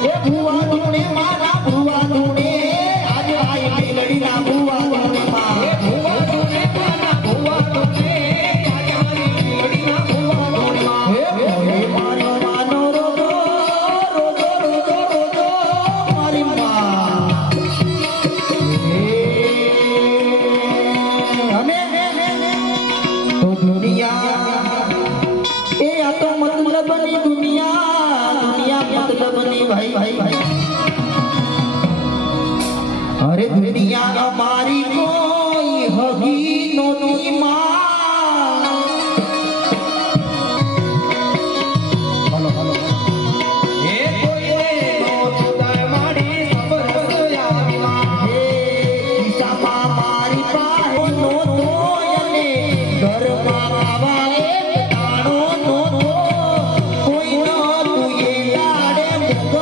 એ ભુવા ધૂણે મારા ભુવા ધૂણે આજ આઈ મેલડી ના ભુવા ધૂણે માં એ ભુવા ધૂણે મારા ભુવા ધૂણે આજ આઈ મેલડી ના ભુવા ધૂણે માં એ ભોલે માનો માનો રોજો રોજો રોજો રોજો મારી માં અમે તો દુનિયા એ આ તો મતલબની દુનિયા મતલબની ભાઈ ભાઈ ભાઈ અરે દુનિયા